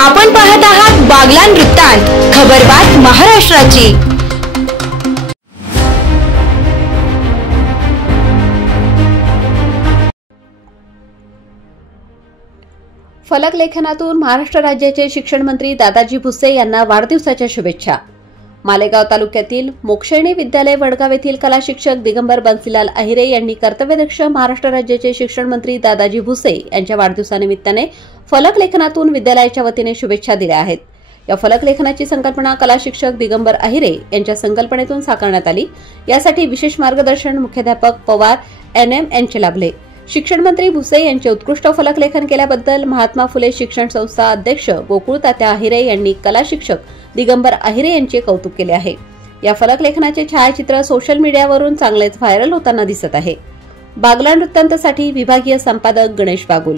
आपण पाहत आहात बागलाण वृत्तांत, खबरबात महाराष्ट्राची। फलक लेखनातून महाराष्ट्र राज्याचे शिक्षण मंत्री दादाजी भुसे यांना वाढदिवसाच्या शुभेच्छा। मालेगाव तालुक्यातील मोक्षिणी विद्यालय वडगाव येथील कला शिक्षक दिगंबर बन्सीलाल अहिरे यांनी कर्तव्यदक्ष महाराष्ट्र राज्याचे शिक्षण मंत्री दादाजी भुसे यांच्या वाढदिवसानिमित्ताने फलक लेखनातून विद्यालयाच्या वतीने शुभेच्छा दिल्या आहेत। या फलक लेखनाची संकल्पना कला शिक्षक दिगंबर अहिरे यांच्या संकल्पनेतून साकारण्यात आली। यासाठी विशेष मार्गदर्शन मुख्याध्यापक पवार NM यांचे लाभले। शिक्षण मंत्री भुसे यांचे उत्कृष्ट फलक लेखन केल्याबद्दल महात्मा फुले शिक्षण संस्था अध्यक्ष गोकुळ तात्या अहिरे यांनी कला शिक्षक दिगंबर अहिरे यांचे कौतुक केले आहे। या फलक लेखनाचे छायाचित्र सोशल मीडियावरून चांगलेच व्हायरल होताना दिसत आहे। बागलाण वृत्तांतसाठी विभागीय संपादक गणेश बागुल।